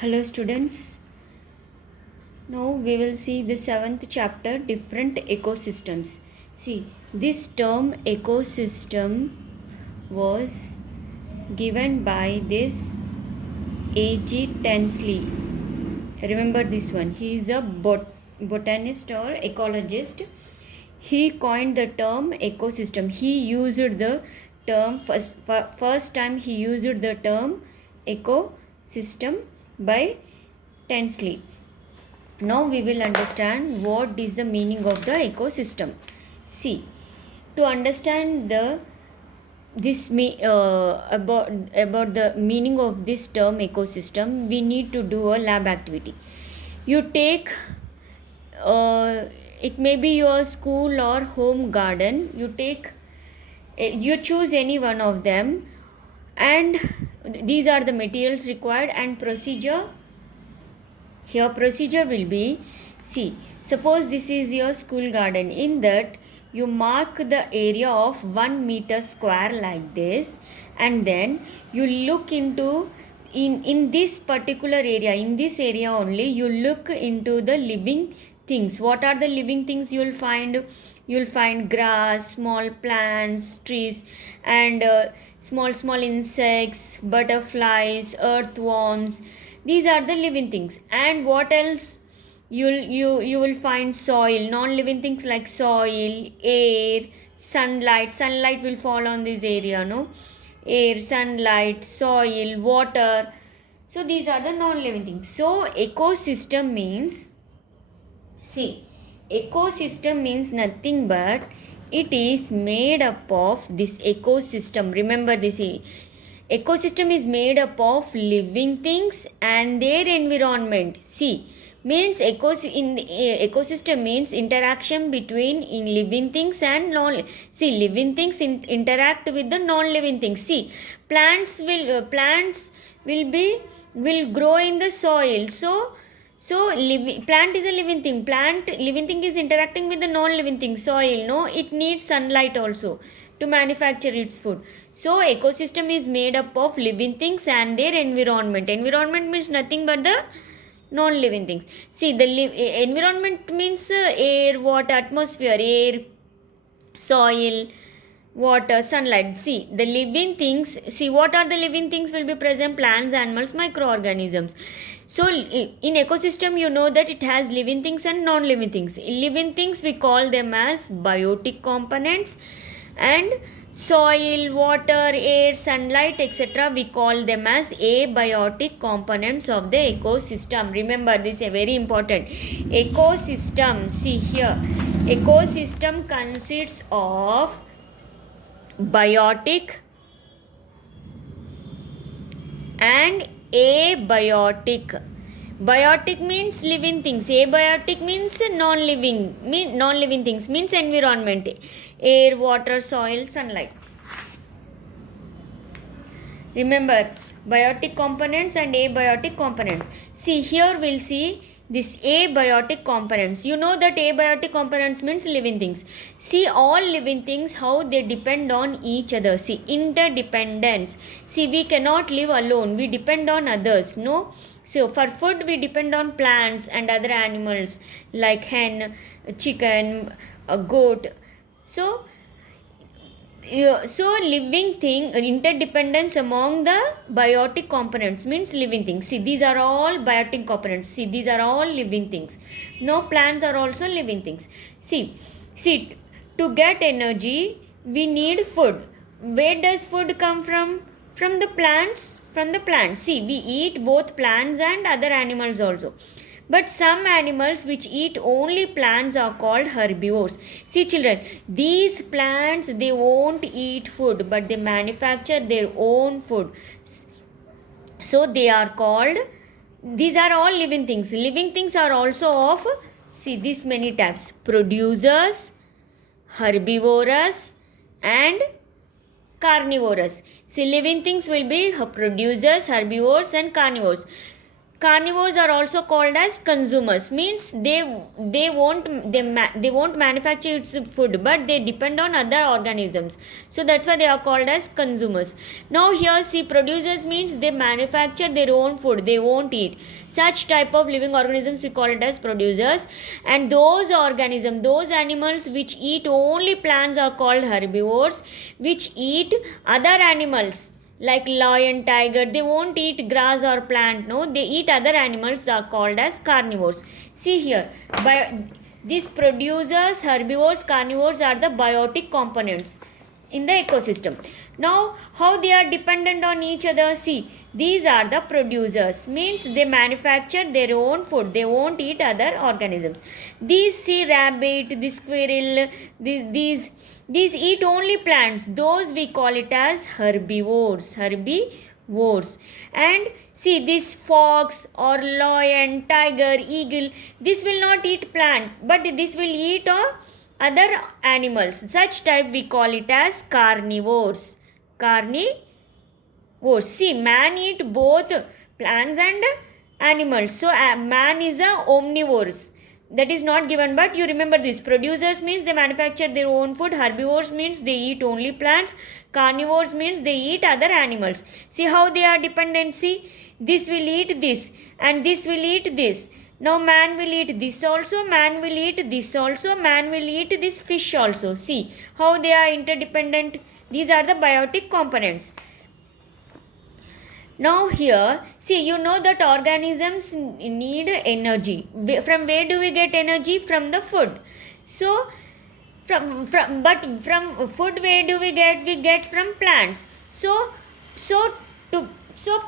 Hello students. Now we will see the seventh chapter, different ecosystems. See, this term ecosystem was given by this A.G. Tensley. Remember this one. He is a botanist or ecologist. He coined the term ecosystem. He used the term first time he used the term ecosystem by Tensley. Now we will understand what is the meaning of the ecosystem. See, to understand about the meaning of this term ecosystem, we need to do a lab activity. You take it may be your school or home garden. You choose any one of them, and these are the materials required and procedure. Here procedure will be, see, suppose this is your school garden. In that you mark the area of 1 meter square like this, and then you look into in this particular area, in this area only you look into the living things. What are the living things you will find? You will find grass, small plants, trees, and small insects, butterflies, earthworms. These are the living things. And what else? You will find soil, non-living things like soil, air, sunlight will fall on this area, no? Air, sunlight, soil, water. So these are the non-living things. So ecosystem means, see, ecosystem means nothing but it is made up of this ecosystem. Remember this, ecosystem is made up of living things and their environment. See, means ecosystem means interaction between living things and non. See, living things interact with the non-living things. See, plants will grow in the soil. Plant is a living thing. Living thing is interacting with the non-living thing, soil. No, it needs sunlight also to manufacture its food. So ecosystem is made up of living things and their environment. Environment means nothing but the non-living things. See, the environment means air, water, atmosphere, air, soil, water, sunlight. See, the living things, see, what are the living things will be present? Plants, animals, microorganisms. So in ecosystem, you know that it has living things and non-living things. Living things we call them as biotic components, and soil, water, air, sunlight, etc. we call them as abiotic components of the ecosystem. Remember, this is very important. Ecosystem, see here, ecosystem consists of biotic and abiotic. Biotic means living things. Abiotic means non-living things, means environment, air, water, soil, sunlight. Remember, biotic components and abiotic components. See, here we'll see this abiotic components. You know that abiotic components means living things. See, all living things, how they depend on each other. See, interdependence. See, we cannot live alone. We depend on others. No? So, for food, we depend on plants and other animals like hen, chicken, goat. So living thing, interdependence among the biotic components means living things. See, these are all biotic components. See, these are all living things. Now plants are also living things. See, to get energy we need food. Where does food come from? From the plants. See, we eat both plants and other animals also. But some animals which eat only plants are called herbivores. See children, these plants, they won't eat food, but they manufacture their own food. So they are called, these are all living things. Living things are also of, see, these many types: producers, herbivorous, and carnivorous. See, living things will be producers, herbivores, and carnivores. carnivores are also called as consumers, means they won't manufacture its food, but they depend on other organisms, so that's why they are called as consumers. Now here see, producers means they manufacture their own food, they won't eat. Such type of living organisms we call it as producers, and those organisms, those animals which eat only plants are called herbivores, which eat other animals like lion, tiger, they won't eat grass or plant, no, they eat other animals, they are called as carnivores. See here, these producers, herbivores, carnivores are the biotic components in the ecosystem. Now how they are dependent on each other, see, these are the producers, means they manufacture their own food, they won't eat other organisms. These, see, rabbit, this squirrel, these eat only plants, those we call it as herbivores. And see, this fox or lion, tiger, eagle, this will not eat plant, but this will eat other animals. Such type we call it as carnivores. See, man eat both plants and animals, so man is a omnivores. That is not given, but you remember this. Producers means they manufacture their own food, herbivores means they eat only plants, carnivores means they eat other animals. See how they are dependent. See, this will eat this and this will eat this. Now man will eat this also, man will eat this also, man will eat this fish also. See how they are interdependent. These are the biotic components. Now here, see, you know that organisms need energy. From where do we get energy? From the food. So from food, where do we get? We get from plants. So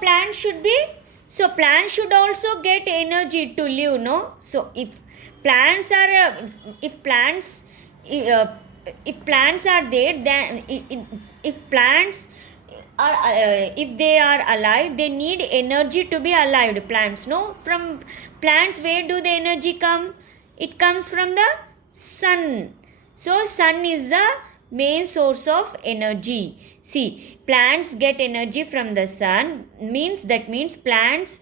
plants should be, so plants should also get energy to live, no? So if plants are if plants are there, then if plants are if they are alive, they need energy to be alive, plants, no? From plants, where do the energy come? It comes from the sun. So sun is the main source of energy. See, plants get energy from the sun, means plants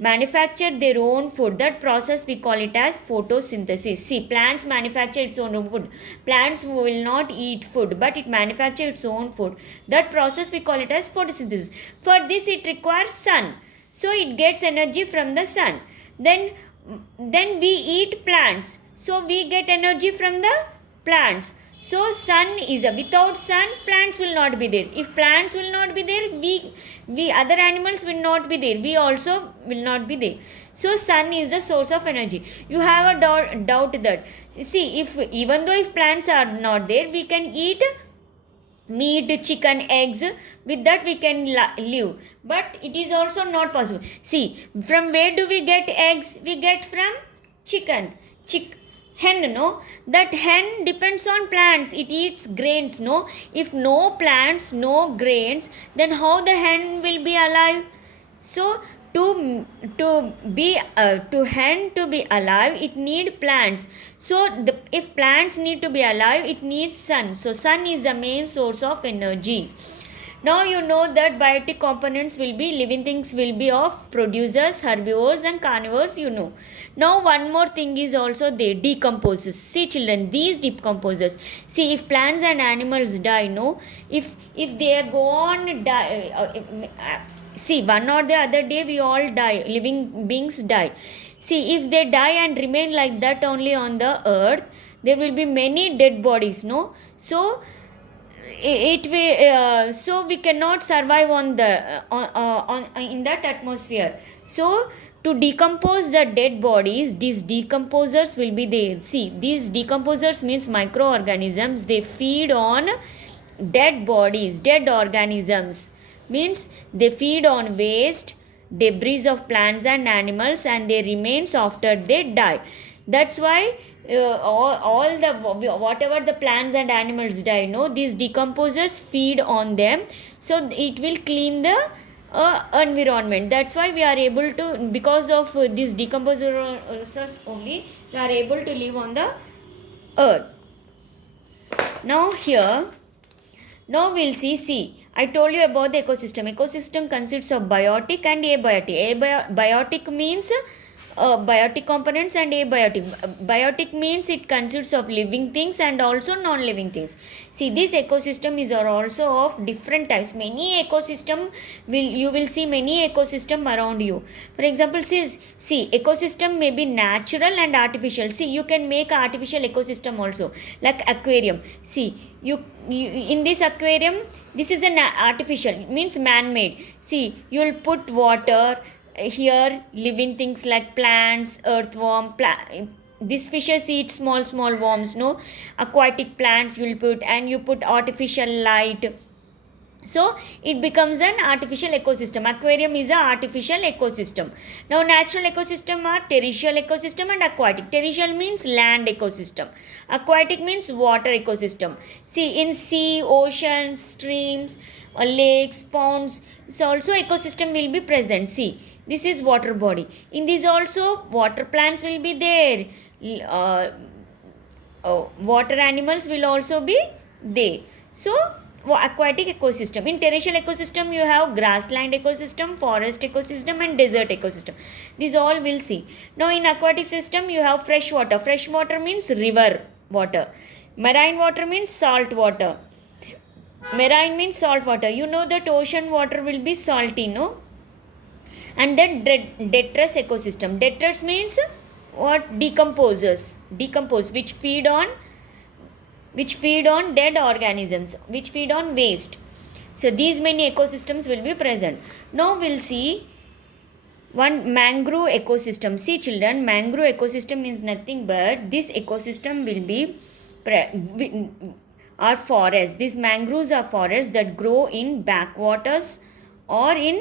manufacture their own food. That process we call it as photosynthesis. See, plants manufacture its own food. Plants will not eat food, but it manufactures its own food. That process we call it as photosynthesis. For this it requires sun, so it gets energy from the sun. Then we eat plants, so we get energy from the plants. So sun is without sun, plants will not be there. If plants will not be there, we other animals will not be there. We also will not be there. So sun is the source of energy. You have a doubt that, see, even though if plants are not there, we can eat meat, chicken, eggs, with that we can live, but it is also not possible. See, from where do we get eggs? We get from hen, no? That hen depends on plants, it eats grains, no? If no plants, no grains, then how the hen will be alive? So to hen to be alive, it need plants. So if plants need to be alive, it needs sun. So sun is the main source of energy. Now you know that biotic components will be, living things will be of producers, herbivores and carnivores, you know. Now one more thing is also they decomposes. See children, these decomposers. See, if plants and animals die, no, if they are gone, see, one or the other day we all die, living beings die. See, if they die and remain like that only on the earth, there will be many dead bodies, no? So so we cannot survive on the in that atmosphere. So to decompose the dead bodies, these decomposers will be there. See, these decomposers means microorganisms, they feed on dead bodies, dead organisms, means they feed on waste, debris of plants and animals and their remains after they die. That's why all the whatever the plants and animals die, no, these decomposers feed on them, so it will clean the environment. That's why we are able to, because of these decomposers only, we are able to live on the earth. Now here, now we'll see I told you about the ecosystem. Ecosystem consists of biotic and abiotic. Biotic means biotic components and abiotic. Biotic means it consists of living things and also non-living things. See, this ecosystem is are also of different types. Many ecosystem you will see many ecosystem around you. For example, see ecosystem may be natural and artificial. See, you can make artificial ecosystem also, like aquarium. See, you in this aquarium, this is an artificial, means man-made. See, you will put water here, living things like plants, earthworm, these fishes eat small worms, no, aquatic plants you will put, and you put artificial light, so it becomes an artificial ecosystem. Aquarium is a artificial ecosystem. Now natural ecosystem are terrestrial ecosystem and aquatic. Terrestrial means land ecosystem, aquatic means water ecosystem. See, in sea, oceans, streams, lakes, ponds, so also ecosystem will be present. See, this is water body. In this also water plants will be there, water animals will also be there. So aquatic ecosystem. In terrestrial ecosystem you have grassland ecosystem, forest ecosystem and desert ecosystem. These all we'll see. Now in aquatic system you have fresh water. Fresh water means river water. Marine water means salt water. Marine means salt water. You know that ocean water will be salty, no? And then detritus ecosystem. Detritus means what? Decompose, which feed on dead organisms, which feed on waste. So these many ecosystems will be present. Now we'll see one mangrove ecosystem. See children, mangrove ecosystem is nothing but this ecosystem will be are forests. These mangroves are forests that grow in backwaters or in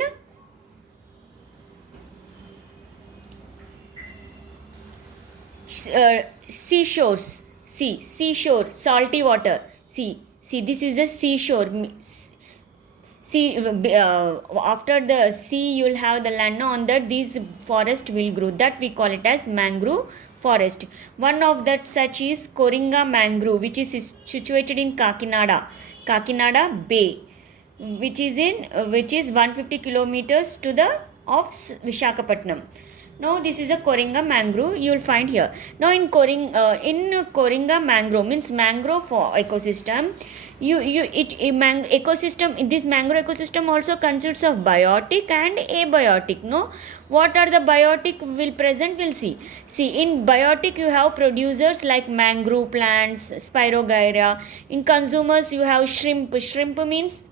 seashores. See, seashore, salty water. See, this is a seashore. See, after the sea, you will have the land. On that, these forest will grow. That we call it as mangrove forest. One of that such is Koringa mangrove, which is situated in Kakinada Bay, which is 150 kilometers to the of Vishakhapatnam. Now this is a Koringa mangrove you will find here. Now in Koringa mangrove means mangrove ecosystem. Ecosystem, this mangrove ecosystem also consists of biotic and abiotic. No, what are the biotic will present? We'll see. See, in biotic you have producers like mangrove plants, Spirogyra. In consumers you have shrimp. Shrimp means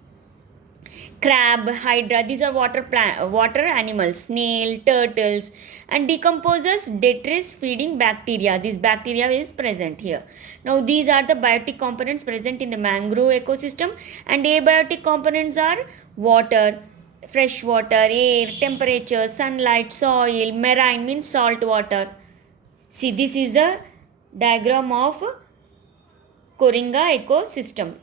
crab, hydra. These are water animals, snail, turtles. And decomposers, detritus feeding bacteria. This bacteria is present here. Now these are the biotic components present in the mangrove ecosystem, and abiotic components are water, fresh water, air, temperature, sunlight, soil. Marine means salt water. See, this is the diagram of Koringa ecosystem.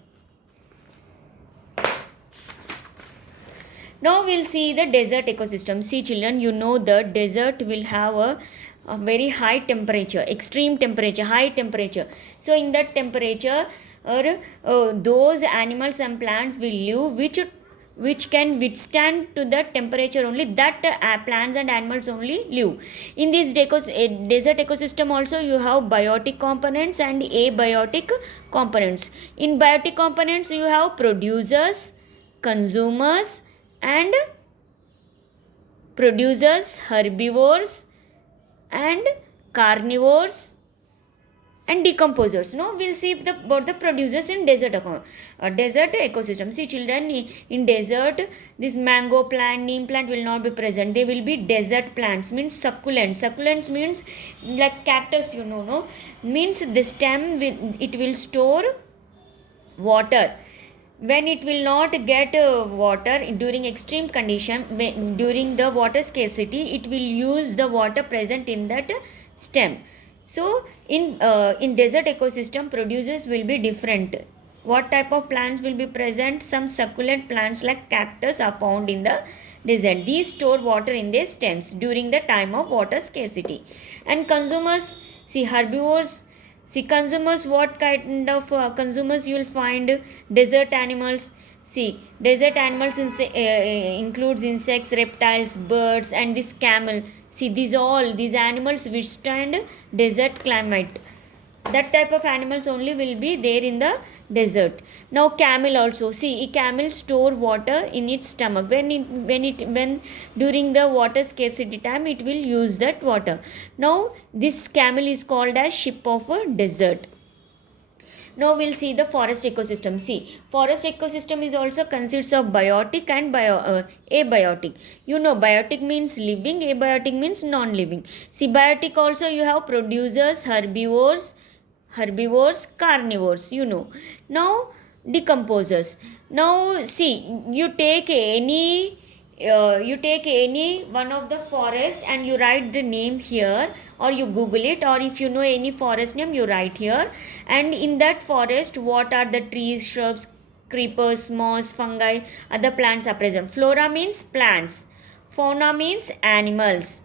Now we'll see the desert ecosystem. See children, you know the desert will have a very high temperature, extreme temperature, high temperature. So in that temperature, those animals and plants will live which can withstand to that temperature only. That plants and animals only live. In this desert ecosystem also you have biotic components and abiotic components. In biotic components you have producers, consumers, and herbivores and carnivores and decomposers. No, we'll see about the producers in desert ecosystem. See children, in desert this mango plant, neem plant will not be present. They will be desert plants, means succulents. Succulents means like cactus, you know, no, means the stem it will store water. When it will not get water during extreme condition, during the water scarcity, it will use the water present in that stem. So in desert ecosystem, producers will be different. What type of plants will be present? Some succulent plants like cactus are found in the desert. These store water in their stems during the time of water scarcity. And consumers, see herbivores. See consumers, what kind of consumers you will find? Desert animals. See, desert animals includes insects, reptiles, birds, and this camel. See, these animals withstand desert climate. That type of animals only will be there in the desert. Now camel also, see, a camel store water in its stomach. When during the water scarcity time, it will use that water. Now this camel is called as ship of a desert. Now we'll see the forest ecosystem. See, forest ecosystem is also consists of biotic and abiotic. You know, biotic means living, abiotic means non-living. See, biotic also you have producers, herbivores, carnivores, you know. Now decomposers. Now see, you take any one of the forest and you write the name here, or you google it, or if you know any forest name you write here. And in that forest, what are the trees, shrubs, creepers, moss, fungi, other plants are present. Flora means plants, fauna means animals.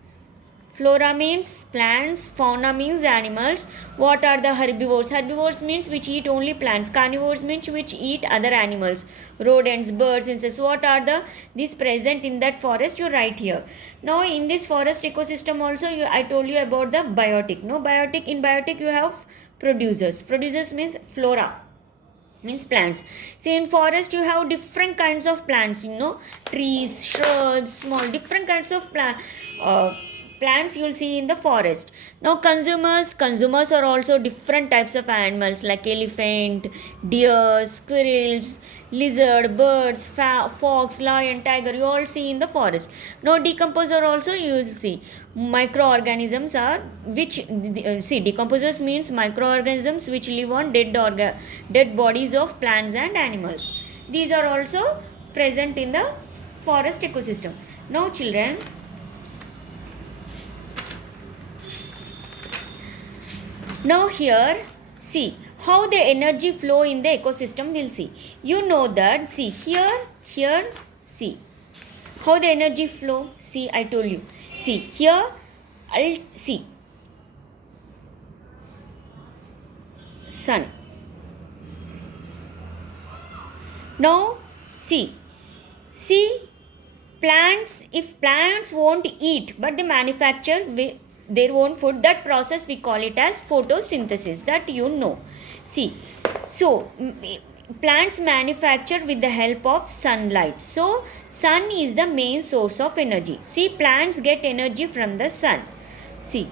Flora means plants, fauna means animals. What are the herbivores? Herbivores means which eat only plants. Carnivores means which eat other animals, rodents, birds, insects. What are these present in that forest? You write here. Now in this forest ecosystem also, I told you about the biotic. No, biotic, in biotic you have producers. Producers means flora, means plants. See, in forest you have different kinds of plants, you know, trees, shrubs, small different kinds of plants you will see in the forest. Now consumers are also different types of animals like elephant, deer, squirrels, lizard, birds, fox, lion, tiger, you all see in the forest. Now decomposer also you will see microorganisms are see, decomposers means microorganisms which live on dead bodies of plants and animals. These are also present in the forest ecosystem. Now children, now here see how the energy flow in the ecosystem, we'll see. You know that, see here, see how the energy flow. See, I told you. See here, I'll see sun. Now see plants, if plants won't eat but they manufacture their own food, that process we call it as photosynthesis, that you know. See, so plants manufacture with the help of sunlight. So sun is the main source of energy. See, plants get energy from the sun. See,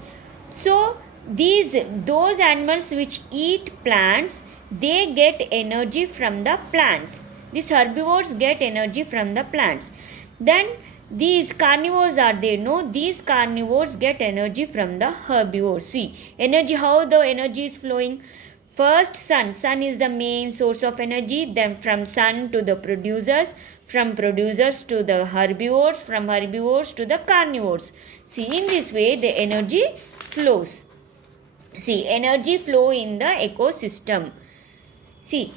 so those animals which eat plants, they get energy from the plants. These herbivores get energy from the plants. Then these carnivores are there, no, these carnivores get energy from the herbivores. See, energy, how the energy is flowing. First sun is the main source of energy, then from sun to the producers, from producers to the herbivores, from herbivores to the carnivores. See, in this way the energy flows. See, energy flow in the ecosystem. See,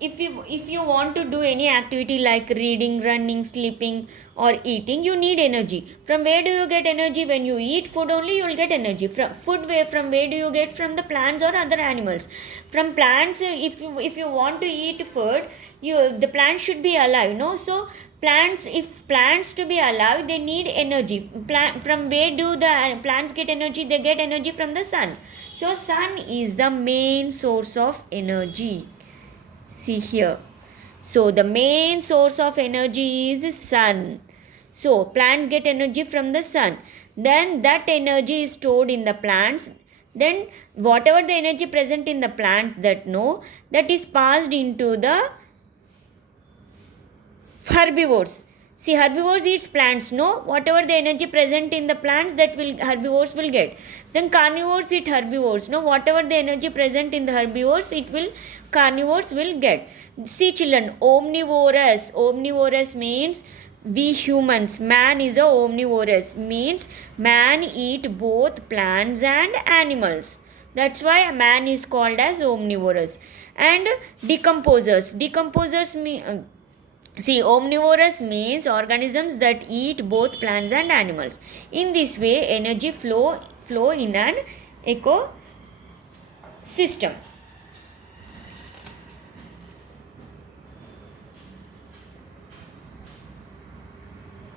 if you want to do any activity like reading, running, sleeping or eating, you need energy. From where do you get energy? When you eat food only you will get energy. From where do you get? From the plants or other animals. From plants, if you want to eat food, the plant should be alive, no? So if plants to be alive, they need energy. From where do the plants get energy? They get energy from the sun. So sun is the main source of energy. See here. So the main source of energy is sun. So plants get energy from the sun. Then that energy is stored in the plants. Then whatever the energy present in the plants, that is passed into the herbivores. See, herbivores eats plants, no? Whatever the energy present in the plants, herbivores will get. Then carnivores eat herbivores, no? Whatever the energy present in the herbivores, carnivores will get. See children, omnivorous. Omnivorous means we humans. Man is a omnivorous, means man eat both plants and animals. That's why a man is called as omnivorous. And decomposers. Decomposers mean... See, omnivorous means organisms that eat both plants and animals. In this way, energy flow in an ecosystem.